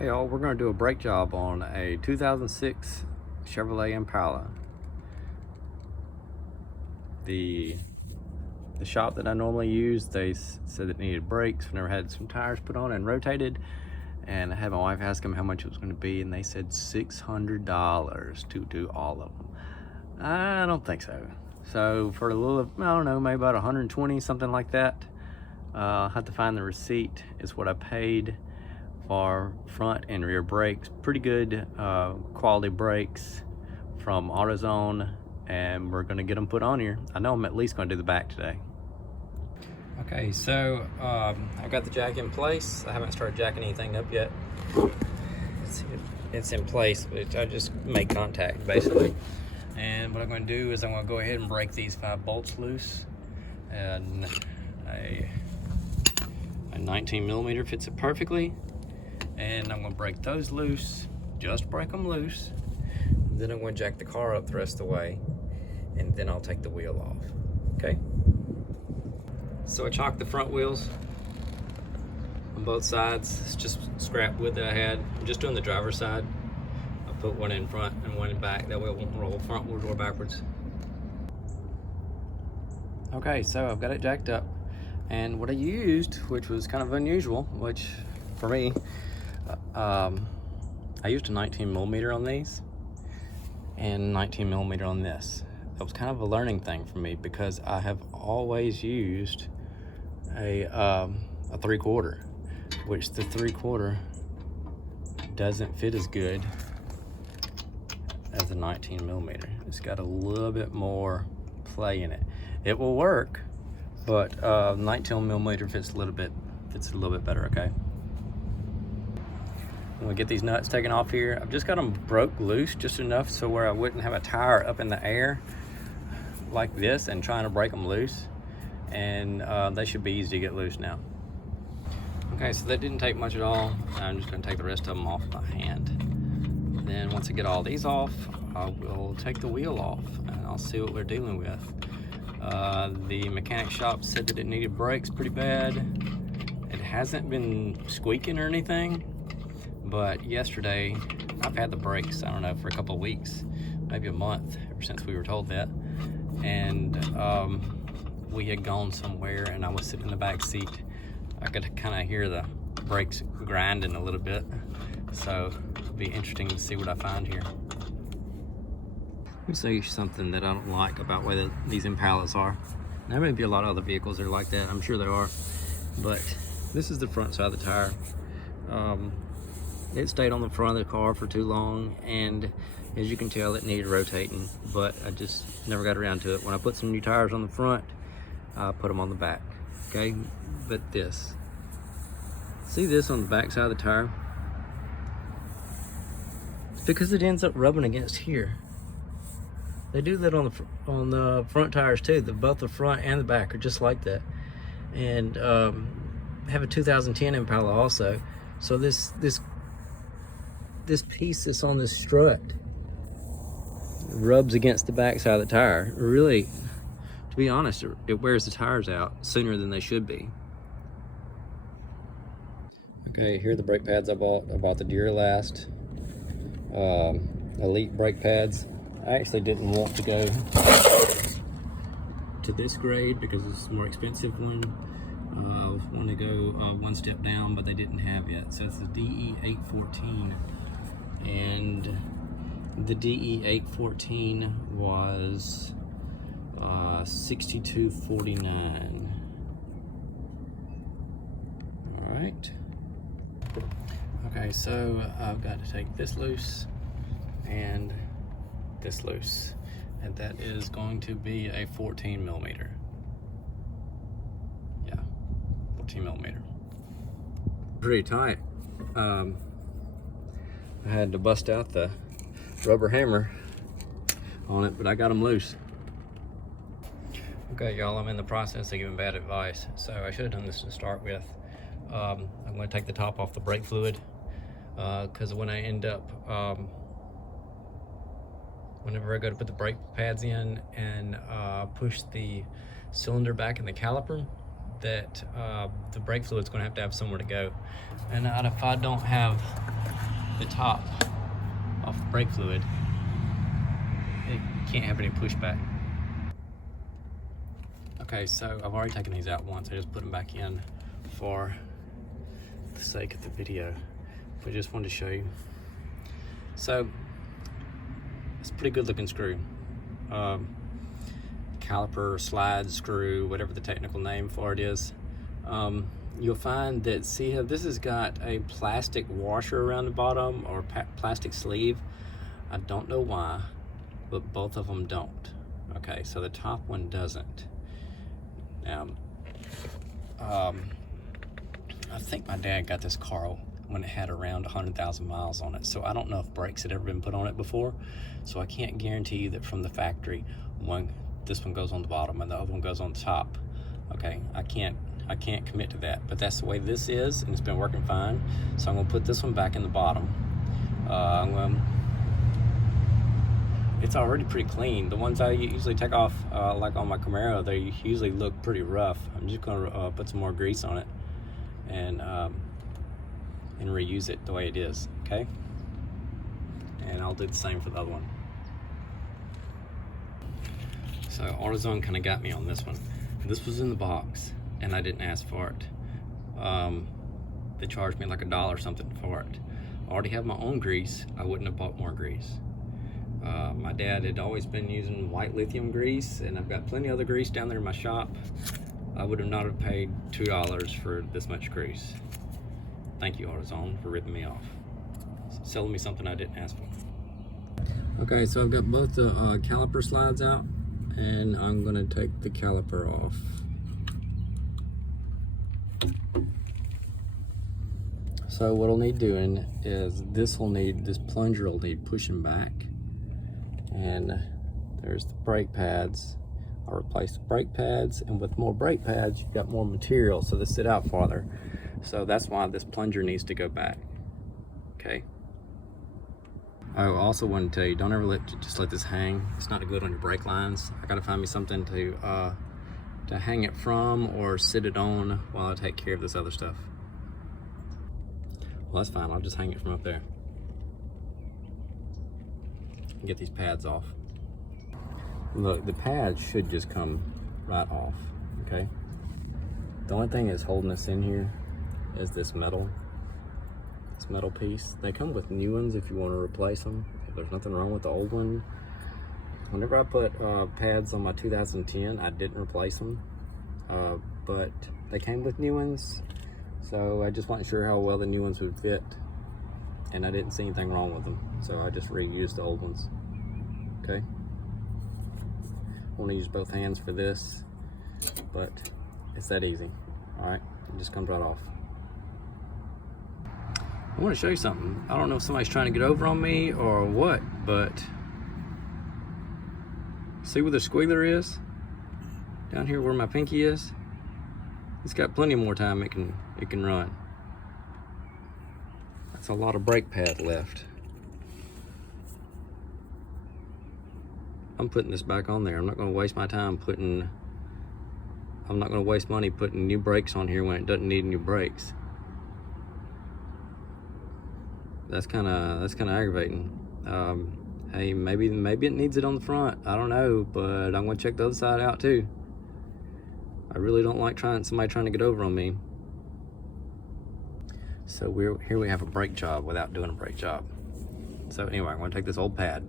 Hey all, we're going to do a brake job on a 2006 Chevrolet Impala. The shop that I normally use, they said it needed brakes. We never had some tires put on and rotated, and I had my wife ask them how much it was going to be, and they said $600 to do all of them. I don't think so. So for a little, I don't know, maybe about 120, something like that. I'll have to find the receipt. Is what I paid for front and rear brakes. Pretty good quality brakes from AutoZone, and we're gonna get them put on here. I know I'm at least gonna do the back today. Okay, so I've got the jack in place. I haven't started jacking anything up yet. It's in place, but I just made contact basically. And what I'm going to do is I'm going to go ahead and break these 5 bolts loose, and a 19 millimeter fits it perfectly. And I'm going to break those loose, just break them loose. Then I'm going to jack the car up the rest of the way, and then I'll take the wheel off. Okay. So I chalked the front wheels on both sides. It's just scrap wood that I had. I'm just doing the driver's side. I put one in front and one in back. That way it won't roll frontward or backwards. Okay, so I've got it jacked up. And what I used, which was kind of unusual, which for me, I used a 19 millimeter on these and 19 millimeter on this. That was kind of a learning thing for me because I have always used a 3/4, which the 3/4 doesn't fit as good as the 19 millimeter. It's got a little bit more play in it. It will work, but 19 millimeter fits a little bit better. Okay. I'm gonna get these nuts taken off here. I've just got them broke loose just enough so where I wouldn't have a tire up in the air like this and trying to break them loose. And they should be easy to get loose now. Okay, so that didn't take much at all. I'm just gonna take the rest of them off by hand. Then once I get all these off, I will take the wheel off and I'll see what we're dealing with. The mechanic shop said that it needed brakes pretty bad. It hasn't been squeaking or anything, but yesterday I've had the brakes, I don't know, for a couple of weeks, maybe a month, ever since we were told that. And we had gone somewhere and I was sitting in the back seat. I could kind of hear the brakes grinding a little bit. So it'll be interesting to see what I find here. Let me show you something that I don't like about the way these Impalas are. There may be a lot of other vehicles that are like that, I'm sure there are. But this is the front side of the tire. It stayed on the front of the car for too long, and as you can tell, it needed rotating, but I just never got around to it. When I put some new tires on the front, I put them on the back, okay? But see this on the back side of the tire? It's because it ends up rubbing against here. They do that on the front tires too. Both the front and the back are just like that. And I have a 2010 Impala also. So this piece that's on this strut rubs against the back side of the tire. Really, to be honest, it wears the tires out sooner than they should be. Okay, here are the brake pads I bought. I bought the Duralast Elite brake pads. I actually didn't want to go to this grade because it's a more expensive one. I was wanting to go one step down, but they didn't have yet. So it's the DE814. And the DE814 was $62.49. All right. Okay, so I've got to take this loose and this loose, and that is going to be a 14 millimeter. Yeah, 14 millimeter. Pretty tight. I had to bust out the rubber hammer on it, but I got them loose. Okay, y'all, I'm in the process of giving bad advice, so I should have done this to start with. I'm going to take the top off the brake fluid because when I end up, whenever I go to put the brake pads in and push the cylinder back in the caliper, that the brake fluid's going to have somewhere to go. And if I don't have the top off the brake fluid, it can't have any pushback. Okay, so I've already taken these out once. I just put them back in for the sake of the video, but I just wanted to show you. So it's a pretty good looking screw. Caliper, slide screw, whatever the technical name for it is. You'll find that, see how this has got a plastic washer around the bottom, or plastic sleeve. I don't know why, but both of them don't. Okay, so the top one doesn't. Now, I think my dad got this car when it had around 100,000 miles on it, so I don't know if brakes had ever been put on it before, so I can't guarantee you that from the factory this one goes on the bottom and the other one goes on the top. Okay, I can't commit to that, but that's the way this is, and it's been working fine. So I'm gonna put this one back in the bottom. It's already pretty clean. The ones I usually take off, like on my Camaro, they usually look pretty rough. I'm just gonna put some more grease on it and reuse it the way it is, okay? And I'll do the same for the other one. So AutoZone kind of got me on this one. This was in the box, and I didn't ask for it. They charged me like $1 or something for it. I already have my own grease. I wouldn't have bought more grease. My dad had always been using white lithium grease, and I've got plenty of other grease down there in my shop. I would have not have paid $2 for this much grease. Thank you, AutoZone, for ripping me off. Selling me something I didn't ask for. Okay, so I've got both the caliper slides out, and I'm gonna take the caliper off. So what I'll need doing is this plunger will need pushing back. And there's the brake pads. I'll replace the brake pads, and with more brake pads, you've got more material, so they sit out farther. So that's why this plunger needs to go back, okay? I also want to tell you, don't ever just let this hang. It's not good on your brake lines. I gotta find me something to hang it from or sit it on while I take care of this other stuff. Well, that's fine, I'll just hang it from up there. Get these pads off. Look, the pads should just come right off, okay? The only thing that's holding us in here is this metal piece. They come with new ones if you want to replace them. There's nothing wrong with the old one. Whenever I put pads on my 2010, I didn't replace them, but they came with new ones, so I just wasn't sure how well the new ones would fit, and I didn't see anything wrong with them, so I just reused the old ones. Okay, I want to use both hands for this, but it's that easy. All right, it just comes right off. I want to show you something. I don't know if somebody's trying to get over on me or what, but see where the squealer is? Down here where my pinky is? It's got plenty more time it can run. That's a lot of brake pad left. I'm putting this back on there. I'm not going to waste my time I'm not going to waste money putting new brakes on here when it doesn't need new brakes. That's kind of aggravating. Hey, maybe it needs it on the front. I don't know, but I'm going to check the other side out too. I really don't like somebody trying to get over on me. So here we have a brake job without doing a brake job. So anyway, I'm going to take this old pad,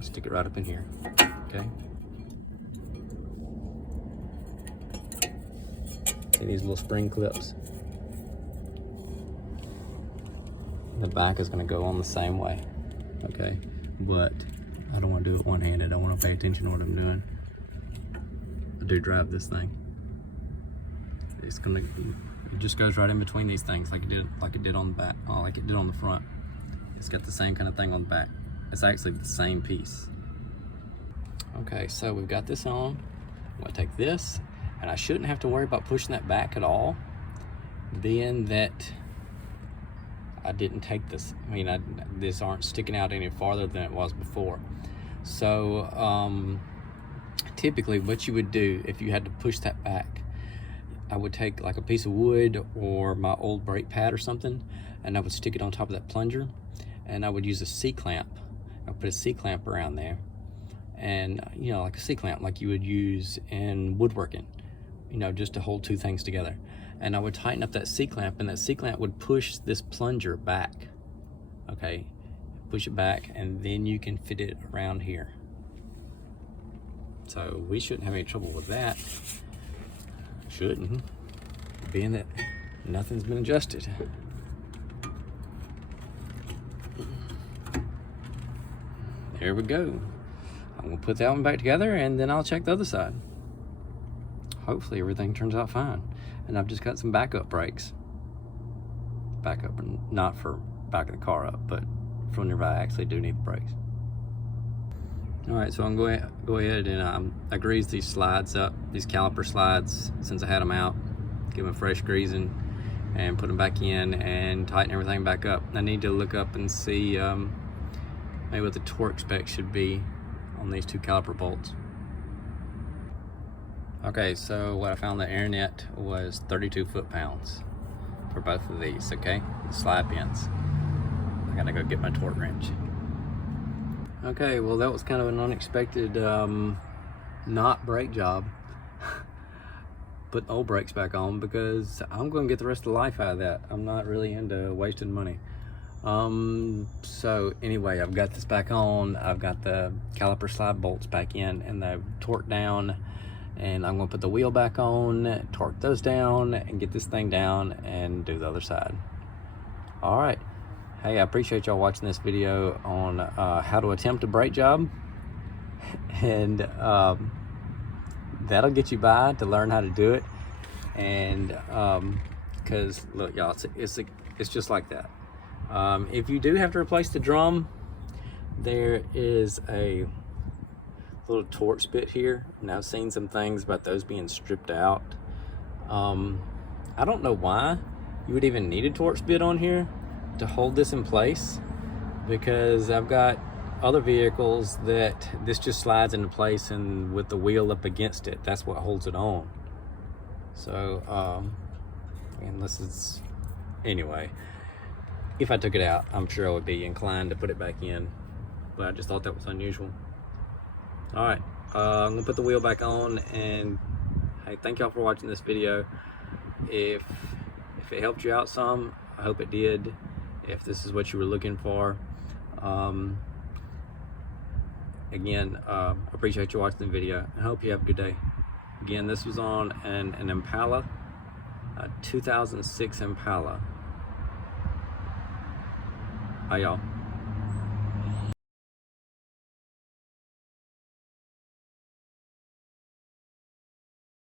stick it right up in here, okay? See these little spring clips? The back is going to go on the same way, okay? But I don't want to do it one-handed. I want to pay attention to what I'm doing. I do drive this thing. It just goes right in between these things like it did on the back, like it did on the front. It's got the same kind of thing on the back. It's actually the same piece. Okay, so we've got this on. I'm gonna take this, and I shouldn't have to worry about pushing that back at all, being that I didn't take this. I mean, these aren't sticking out any farther than it was before. So typically what you would do if you had to push that back, I would take like a piece of wood or my old brake pad or something, and I would stick it on top of that plunger, and I would use a C-clamp. I would put a C-clamp around there, and you know, like a C-clamp like you would use in woodworking, you know, just to hold two things together. And I would tighten up that C-clamp, and that C-clamp would push this plunger back. Okay, push it back, and then you can fit it around here. So we shouldn't have any trouble with that. Shouldn't, being that nothing's been adjusted. There we go. I'm gonna put that one back together, and then I'll check the other side. Hopefully everything turns out fine. And I've just got some backup brakes. Backup, not for backing the car up, but for whenever I actually do need the brakes. All right, so I'm going to go ahead and I greased these slides up, these caliper slides, since I had them out. Give them a fresh greasing and put them back in and tighten everything back up. I need to look up and see maybe what the torque spec should be on these two caliper bolts. Okay, so what I found on the internet was 32 foot-pounds for both of these, okay? The slide pins. I gotta go get my torque wrench. Okay, well that was kind of an unexpected not brake job. Put the old brakes back on because I'm gonna get the rest of life out of that. I'm not really into wasting money. So anyway, I've got this back on. I've got the caliper slide bolts back in and they've torqued down, and I'm gonna put the wheel back on, torque those down, and get this thing down and do the other side. All right. Hey, I appreciate y'all watching this video on how to attempt a brake job. And that'll get you by to learn how to do it. And because look, y'all, it's just like that. If you do have to replace the drum, there is a little torque spit here, and I've seen some things about those being stripped out. I don't know why you would even need a torque spit on here to hold this in place, because I've got other vehicles that this just slides into place, and with the wheel up against it, that's what holds it on. So unless it's, anyway, if I took it out, I'm sure I would be inclined to put it back in, but I just thought that was unusual. All right, I'm gonna put the wheel back on, and hey, thank y'all for watching this video. If it helped you out some, I hope it did. If this is what you were looking for, again, appreciate you watching the video. I hope you have a good day. Again, this was on an Impala, a 2006 Impala. Bye, y'all.